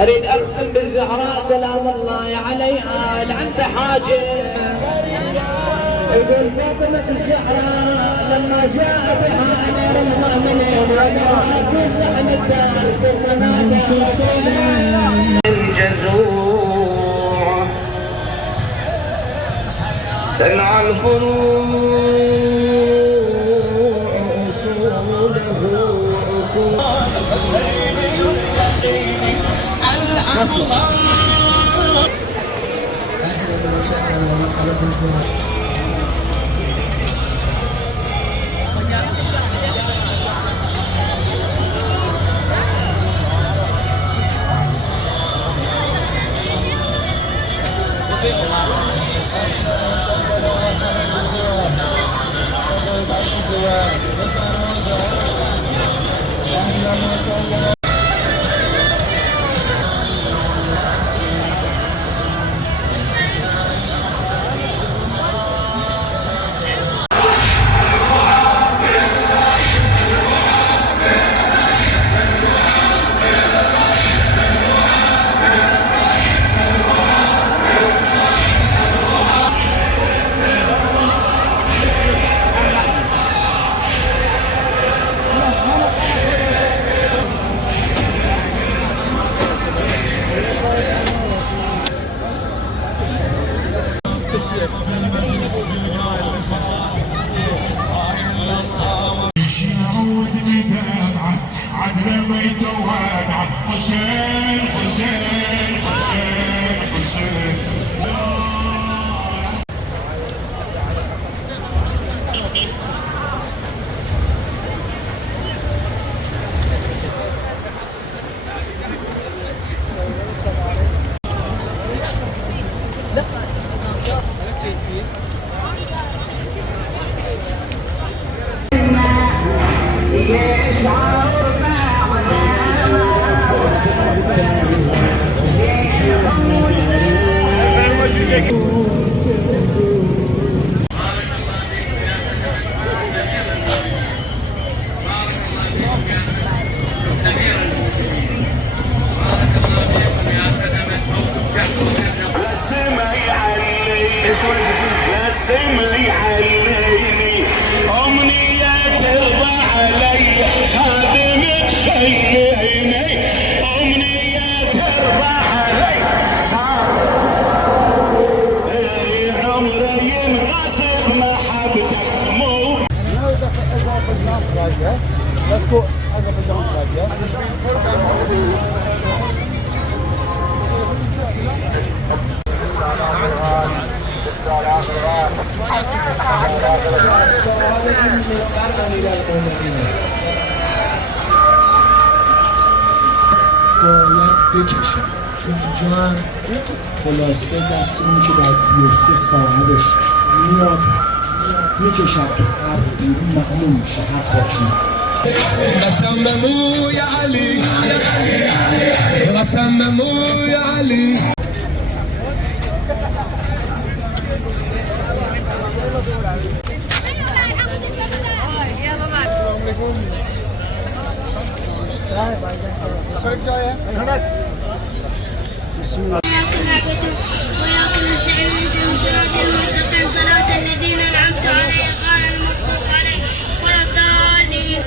اريد اختم بالزهراء سلام الله عليها اللي عنده حاجه. يقول فاطمه الزهراء لما جاء بها امير المؤمنين ودعا في صحن الدار ثم نادى الجزوع تلعى الفروع اصوله اصول لي عليني أمنية ترضى علي خادم تخليني أمنية ترضى علي عمري ينغصب محبتك مو Let's go. I got the down flag, yeah? باید بکشم اینجا هم خلاصه دستمونی که باید بیفته صاحبش میاد میکشم تو قبل بیرون معلوم میشه حق باشیم. قسم به موی علی قسم به موی علی وإياكم نستعين اهدنا الصراط المستقيم صراط الذين أنعمت عليهم غير المغضوب عليهم ولا الضالين.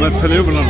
مثليه بنا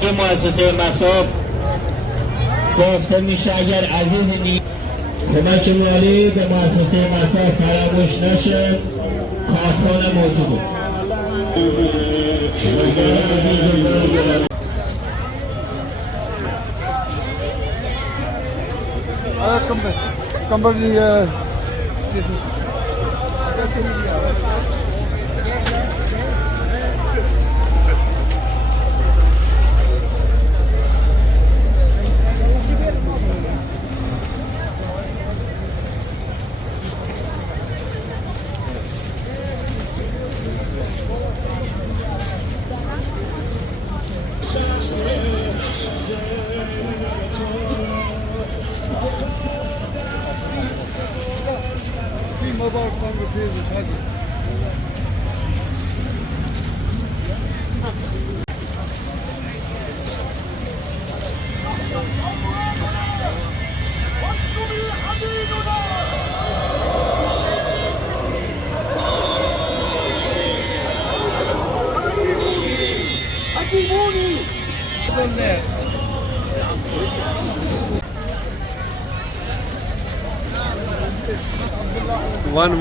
این مؤسسه مصاف گفته میشه اگر عزیز کمک مالی به مؤسسه مصاف فراموش نشه. کارخانه موجوده. कंबर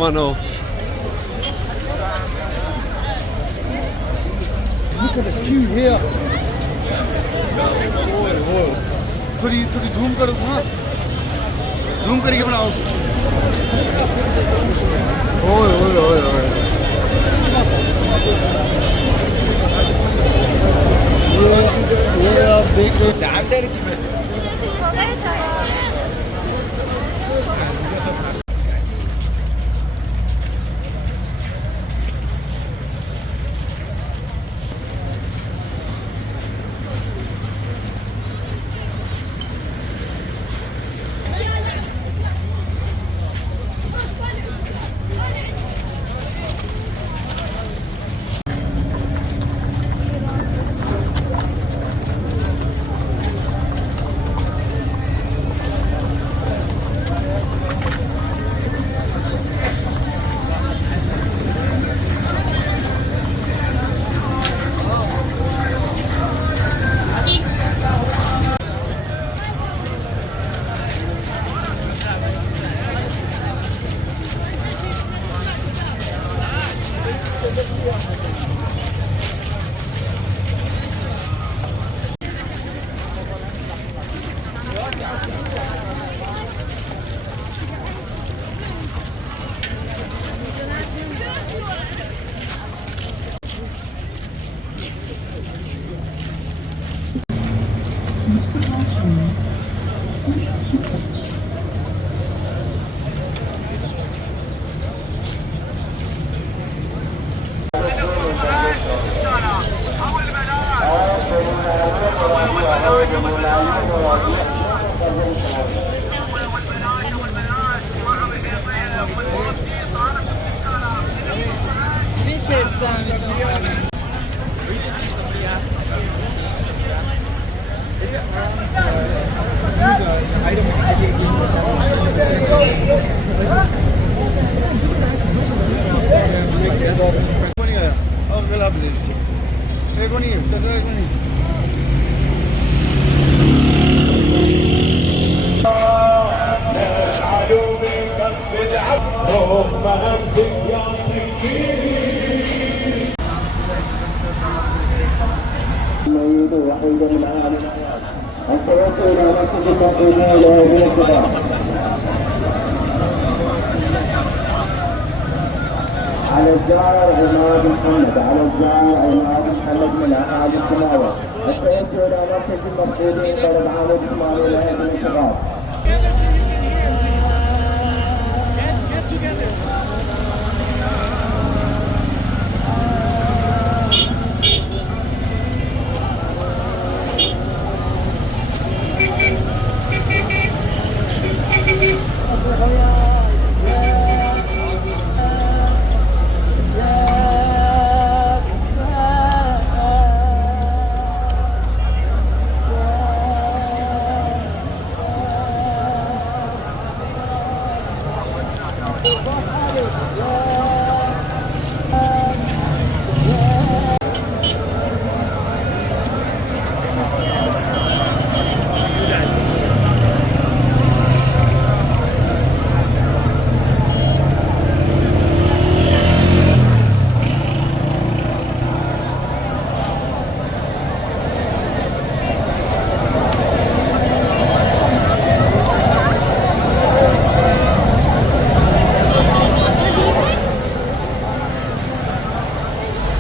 one off. Look at the queue here. थोड़ी zoom करो हाँ zoom करके बनाओ ओए ओए ओए ओए ये आप देख लो डांडर चिपे وحيدا من العالم التوكل على كل قبول والرضا على الجار عماد محمد على الجار عماد محمد من اعالي السماوات التوكل على كل المفقودين طلب عامل ثمانية ولايات الانتخاب. Yeah.